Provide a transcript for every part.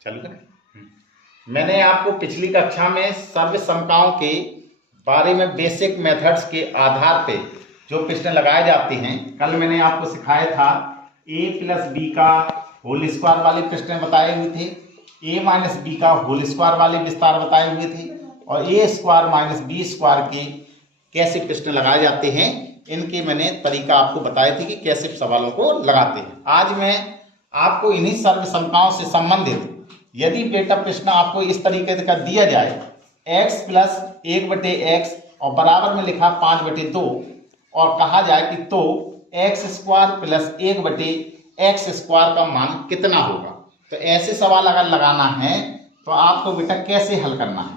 चलो मैंने आपको पिछली कक्षा में सर्व समकाओं के बारे में बेसिक मेथड्स के आधार पे जो प्रश्न लगाए जाते हैं, कल मैंने आपको सिखाया था a प्लस बी का होल स्क्वायर वाले प्रश्न बताए हुए थे, a माइनस बी का होल स्क्वायर वाले विस्तार बताए हुए थे और a square minus B square के कैसे प्रश्न लगाए जाते हैं, इनके मैंने तरीका आपको बताए थे कि कैसे सवालों को लगाते हैं। आज मैं आपको इन्हीं सर्व समकाओं से संबंधित यदि बेटा प्रश्न आपको इस तरीके का दिया जाए x प्लस 1/x और बराबर में लिखा 5/2 और कहा जाए कि तो x square plus 1/x square का मान कितना होगा, तो ऐसे सवाल अगर लगाना है तो आपको बेटा कैसे हल करना है।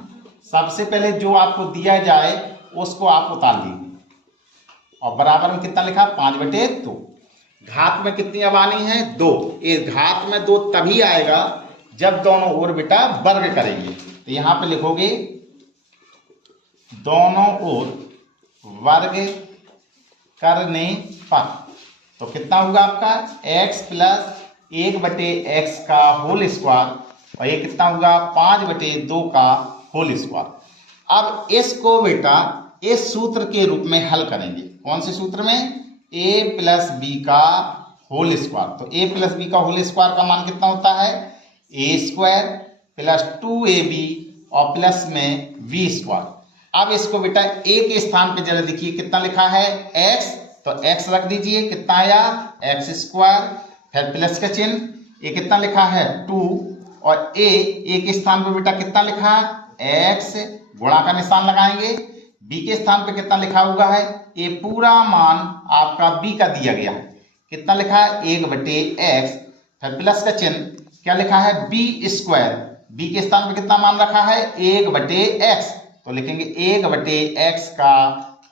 सबसे पहले जो आपको दिया जाए उसको आप उतार लीजिए और बराबर में कितना लिखा 5/2, घात में कितनी अब आनी है 2। इस घात में 2 तभी आएगा जब दोनों ओर बेटा वर्ग करेंगे, तो यहां पे लिखोगे दोनों ओर वर्ग करने पर, तो कितना होगा आपका x प्लस 1/x का होल स्क्वायर और ये कितना होगा 5/2 का होल स्क्वायर। अब इसको बेटा इस सूत्र के रूप में हल करेंगे। कौन से सूत्र में? a प्लस बी का होल स्क्वायर। तो a प्लस बी का होल स्क्वायर का मान कितना होता है a स्क्वायर प्लस 2ab और प्लस में v स्क्वायर। अब इसको बेटा a के स्थान पे जरा देखिए कितना लिखा है x, तो x रख दीजिए, कितना आया x स्क्वायर, फिर प्लस का चिन्ह, ये कितना लिखा है 2 और a के स्थान पे बेटा कितना लिखा है x, गुणा का निशान लगाएंगे। b के स्थान पे कितना लिखा हुआ है, ये पूरा मान आपका b का दिया गया है, कितना लिखा है 1/x, फिर प्लस का चिन्ह, क्या लिखा है b स्क्वायर, b के स्थान पे कितना मान रखा है 1/x, तो लिखेंगे 1/x का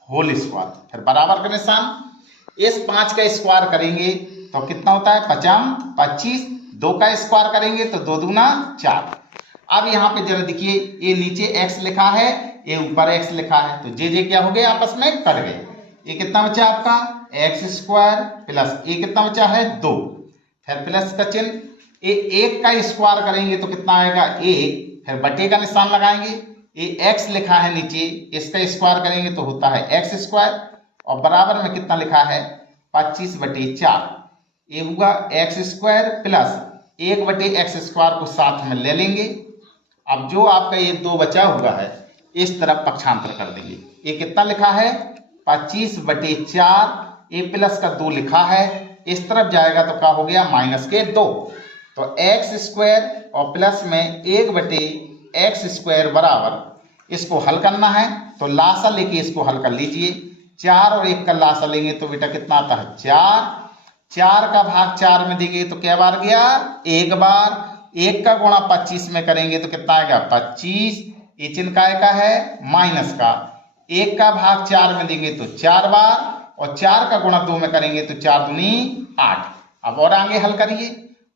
होल स्क्वायर, फिर बराबर का निशान। इस 5 का स्क्वायर करेंगे तो कितना होता है 25, 2 का स्क्वायर करेंगे तो 2 दूना 4। अब यहाँ पे जरा देखिए ये नीचे x लिखा है, ये ऊपर x लिखा है, तो जे क्या हो गए आपस में कट गए। ये कितना बचा आपका x स्क्वायर प्लस ये कितना बचा है 2, फिर प्लस का चिन्ह, ये 1 का स्क्वायर करेंगे तो कितना आएगा 1, फिर बटे का निशान लगाएंगे, ये x लिखा है नीचे, इसका स्क्वायर करेंगे तो होता है x स्क्वायर और बराबर में कितना लिखा है 25/4, ये होगा x square plus 1/x square को साथ में ले लेंगे। अब जो आपका ये 2 बचा हुआ है इस तरफ पक्षांतर कर देंगे, ये कितना लिखा है 25/4, ये प्लस का 2 लिखा है, इस तरफ जाएगा तो क्या हो गया -2, तो x स्क्वायर और प्लस में 1/x स्क्वायर बराबर, इसको हल करना है तो लासा लेके इसको हल कर लीजिए। 4 और 1 का लासा लेंगे तो बेटा कितना आता है 4, 4 का भाग 4 में देंगे तो क्या बार गया 1 बार, 1 का गुणा 25 में करेंगे तो कितना आएगा 25, ये चिन्ह का है माइनस का, 1 का भाग 4 में देंगे तो 4 बार और 4 का गुणा 2 में करेंगे तो 4 दूनी 8। अब और आगे हल करिए,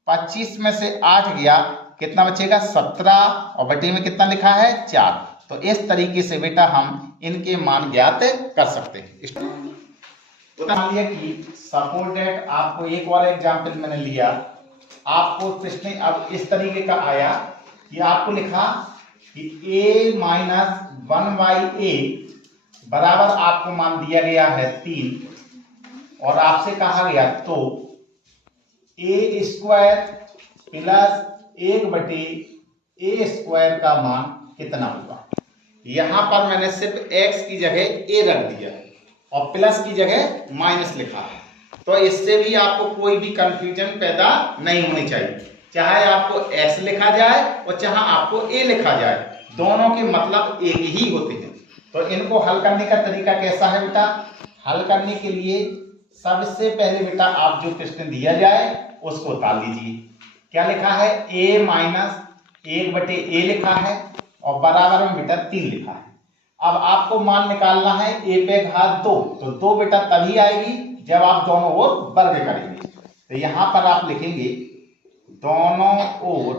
25 में से 8 गया, कितना बचेगा 17 और बटे में कितना लिखा है 4। तो इस तरीके से बेटा हम इनके मान ज्ञात कर सकते हैं। तो मान लिया कि सपोज दैट आपको एक और एग्जांपल मैंने लिया, आपको प्रश्न अब इस तरीके का आया कि आपको लिखा कि a माइनस 1/a बराबर आपको मान दिया गया है 3 और आपसे कहा गया तो a square plus 1/a square का मान कितना होगा। यहां पर मैंने सिर्फ x की जगह a रख दिया और प्लस की जगह माइनस लिखा है, तो इससे भी आपको कोई भी कंफ्यूजन पैदा नहीं होनी चाहिए, चाहे आपको x लिखा जाए और चाहे आपको a लिखा जाए, दोनों के मतलब एक ही होते हैं। तो इनको हल करने का तरीका कैसा है बेटा, हल करने के लिए सबसे पहले बेटा आप जो प्रश्न दिया जाए उसको उतार लीजिए। क्या लिखा है a माइनस 1/a लिखा है और बराबर में बेटा 3 लिखा है। अब आपको मान निकालना है a पे घात 2, तो 2 बेटा तभी आएगी जब आप दोनों ओर वर्ग करेंगे, तो यहां पर आप लिखेंगे दोनों ओर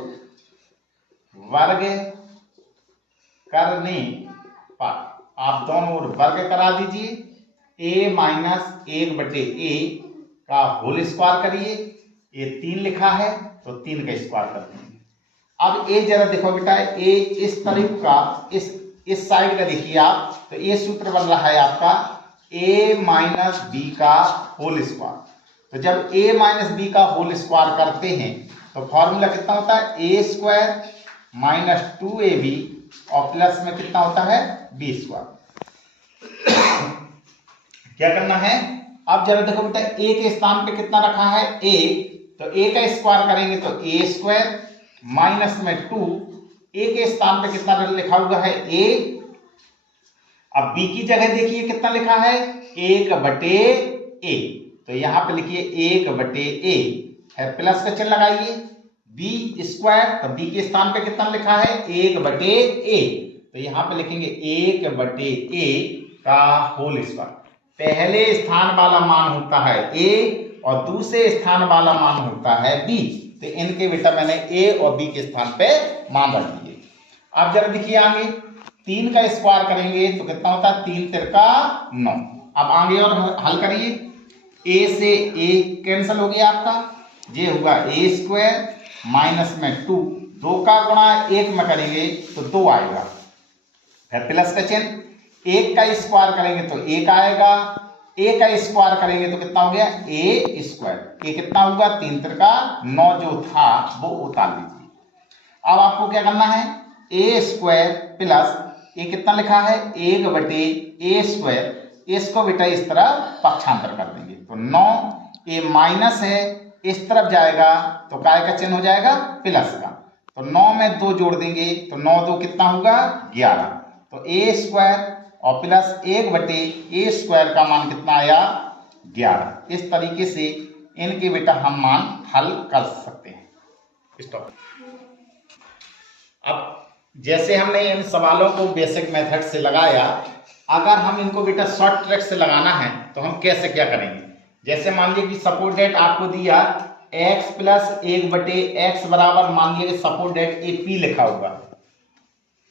वर्ग करने पर, आप दोनों ओर वर्ग करा दीजिए, a माइनस 1/a का होल स्क्वायर करिए, ये 3 लिखा है तो 3 का स्क्वायर कर देंगे। अब ए जरा देखो बेटा, ए इस तरफ का, इस साइड का देखिए आप, तो ये सूत्र बन रहा है आपका a माइनस बी का होल स्क्वायर। तो जब a माइनस बी का होल स्क्वायर करते हैं तो फॉर्मूला कितना होता है, ए स्क्वायर माइनस 2ab और प्लस में कितना होता है, बी स्क्वायर। क्या करना है, अब जरा देखो बेटा, a के स्थान पे कितना रखा है, a, तो a का स्क्वायर करेंगे तो a स्क्वायर माइनस में 2, a के स्थान पे कितना लिखा हुआ है, a। अब b की जगह देखिए कितना लिखा है, 1/a, तो यहां पे लिखिए 1/a है, प्लस का चिन्ह लगाइए, b स्क्वायर, तो b के स्थान पे कितना लिखा है, 1/a, तो यहां पे लिखेंगे 1/a का होल स्क्वायर। पहले स्थान वाला मान होता है a और दूसरे स्थान वाला मान होता है b, तो इनके बेटा मैंने a और b के स्थान पे मान रख दिए। अब जरा देखिए आगे 3 का स्क्वायर करेंगे तो कितना होता है, 3 तिरका 9। अब आगे और हल करिए, a से a कैंसिल हो गया आपका, ये हुआ a स्क्वायर माइनस में 2, 2 का गुणा 1 में करेंगे तो 2 आएगा, फिर प्लस का चिन्ह, 1 का स्क्वायर करेंगे तो 1 आएगा, a का स्क्वायर करेंगे तो कितना हो गया, a स्क्वायर, a कितना होगा, 3 तिरका 9 जो था वो उतार लीजिए। अब आपको क्या करना है, a स्क्वायर प्लस ये कितना लिखा है, 1/a स्क्वायर, इसको बेटा इस तरह पक्षांतर कर देंगे तो 9, a माइनस है, इस तरफ जाएगा तो काय का चिन्ह हो जाएगा, प्लस का, तो 9 में 2 जोड़ देंगे तो 9 2 कितना होगा, 11, तो a स्क्वायर और प्लस 1/a स्क्वायर का मान कितना आया, 11। इस तरीके से इनके बेटा हम मान हल कर सकते हैं। स्टॉप। अब जैसे हमने इन सवालों को बेसिक मेथड से लगाया, अगर हम इनको बेटा शॉर्ट ट्रिक से लगाना है तो हम कैसे क्या करेंगे, जैसे मान लीजिए कि सपोज डेट आपको दिया x प्लस 1/x बराबर, मान लीजिए सपोज डेट AP लिखा हुआ,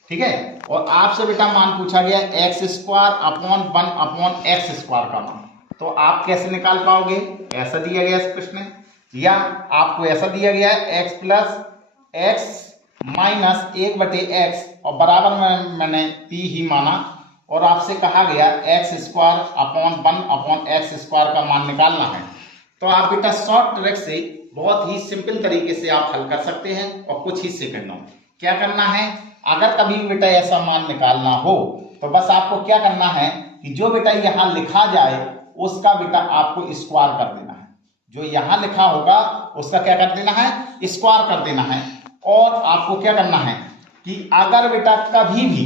ठीक है, और आपसे बेटा मान पूछा गया x square upon 1/x square का मान, तो आप कैसे निकाल पाओगे, ऐसा दिया गया इस प्रश्न में, या आपको ऐसा दिया गया है x plus x minus 1/x और बराबर में मैंने p ही माना, और आपसे कहा गया x square upon 1/x square का मान निकालना है, तो आप बेटा शॉर्ट ट्रिक से बहुत ही सिंपल तरीके से आप हल कर सकते हैं और कुछ ही सेकंडों में। क्या करना है, अगर कभी भी बेटा ऐसा मान निकालना हो तो बस आपको क्या करना है कि जो बेटा यहाँ लिखा जाए उसका बेटा आपको स्क्वायर कर देना है, जो यहाँ लिखा होगा उसका क्या कर देना है, स्क्वायर कर देना है। और आपको क्या करना है कि अगर बेटा कभी भी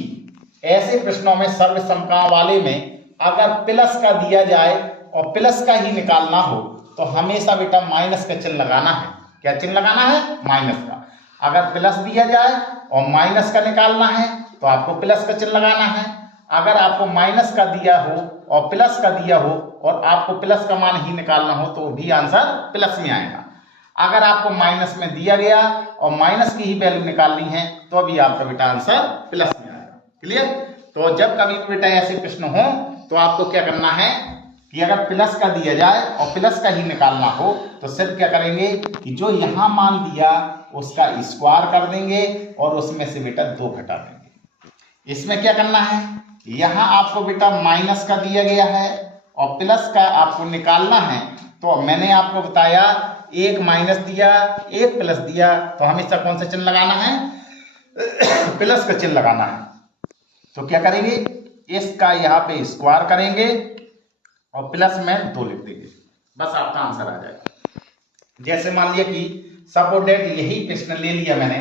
ऐसे प्रश्नों में सर्वसमता वाले में अगर प्लस का दिया जाए और प्लस का ही निकालना हो तो हमेशा बेटा माइनस का चिन्ह लगाना है। क्या चिन्ह लगाना है, माइनस का। अगर प्लस दिया जाए और माइनस का निकालना है तो आपको प्लस का चिन्ह लगाना है। अगर आपको माइनस का दिया हो और प्लस का दिया हो और आपको प्लस का मान ही निकालना हो तो भी आंसर प्लस में आएगा। अगर आपको माइनस में दिया गया और माइनस की ही वैल्यू निकालनी है तो भी आपका बेटा आंसर प्लस में आएगा। क्लियर। तो जब कभी बेटा ऐसे प्रश्न हो तो आपको क्या करना है कि अगर प्लस का दिया जाए और प्लस का ही निकालना हो तो सिर्फ क्या करेंगे कि जो यहां मान दिया उसका स्क्वायर कर देंगे और उसमें से बेटा 2 घटा देंगे। इसमें क्या करना है, यहां आपको बेटा माइनस का दिया गया है और प्लस का आपको निकालना है, तो मैंने आपको बताया एक माइनस दिया एक प्लस दिया तो हमेशा कौन सा चिन्ह लगाना है, प्लस का चिन्ह लगाना है। तो क्या करेंगे, इसका यहाँ पे स्क्वायर करेंगे और प्लस में 2 लिख देंगे, बस आपका आंसर आ जाएगा। जैसे मान लिया कि सपोज दैट यही प्रश्न ले लिया मैंने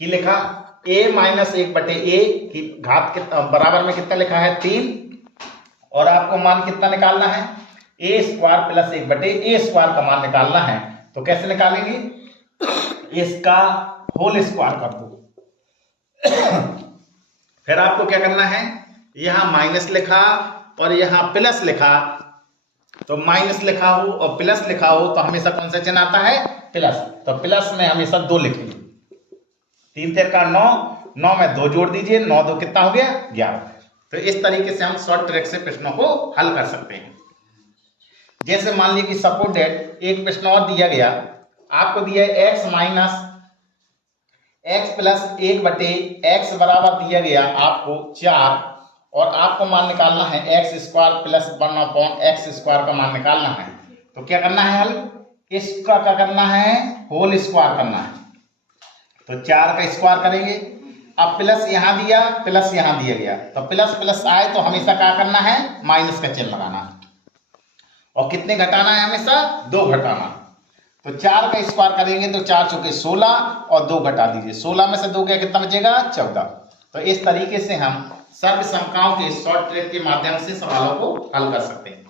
कि लिखा a माइनस 1/a की घात बराबर में कितना लिखा है 3 और आपको मान कितना निकालना है a square plus 1/a square का मान निकालना है। तो कैसे निकालेंगे, इसका होल स्क्वायर कर दो। फिर आपको क्या करना है, यहां माइनस लिखा और यहां प्लस लिखा, तो माइनस लिखा हो और प्लस लिखा हो तो हमेशा कौन सा चिन्ह आता है, प्लस। तो प्लस में हमेशा 2 लिखेंगे। 3 3 का 9, 9 में 2 जोड़ दीजिए, 9 2 कितना हो गया 11। तो इस तरीके से हम शॉर्ट ट्रिक से प्रश्नों को हल कर सकते हैं। जैसे मान लीजिए कि सपोज दैट एक प्रश्न और दिया गया, आपको दिया है x minus x plus 1/x बराबर दिया गया आपको 4 और आपको मान निकालना है x square plus 1/x square का मान निकालना है। तो क्या करना है हल, इसका क्या करना है, होल स्क्वायर करना है। तो 4 का स्क्वायर करेंगे, अब प्लस यहां दिया प्लस यहां दिया गया, तो प्लस प्लस आए तो हमेशा क्या करना है, माइनस का चिन्ह लगाना है। और कितने घटाना है, हमेशा 2 घटाना। तो 4 का स्क्वायर करेंगे तो 4 चौके 16 और 2 घटा दीजिए, 16 में से 2 गया कितना बचेगा, 14। तो इस तरीके से हम सर्वसमताओं के शॉर्ट ट्रिक के माध्यम से सवालों को हल कर सकते हैं।